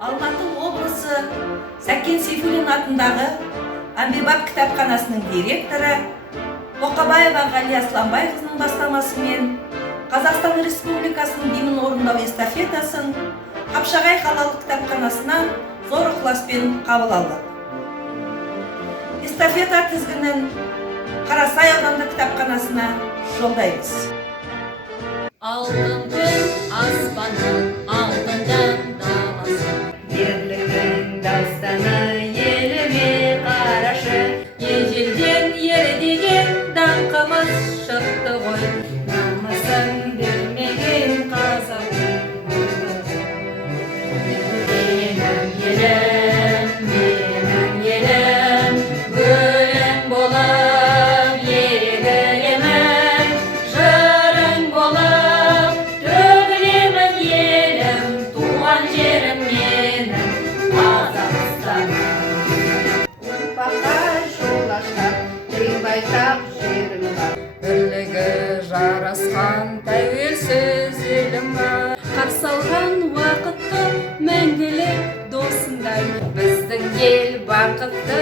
Алматы облысы Сәкен Сейфуллин атындағы Әмбебап кітапханасының директоры Тоқабаева Ғалия Асламбайқызының бастамасымен Қазақстан Республикасының гимнін орындау эстафетасын Қапшағай қалалық кітапханасына зор ықыласпен қабыл алдық. Эстафета тізгінін Қарасай аудандық кітапханасына жолдаймыз. Алтын күн аспаны, алтындан даласы. Ерліктің дастаны еліме қарашы. Ежелден ері деген даңқымыз шықты ғой. Намысын бермеген қазақ. Менің елім, гүлің болып егілемін, жырың болып төгілемін елім, туған жерім менің Қазақстаным. Ұрпаққа жол ашқан байтақ жерім бар. Бірлігі жарасқан тәуелсіз елім бар. Қарсы алған уақытты мәңгілік досындай. Біздің ел бақытты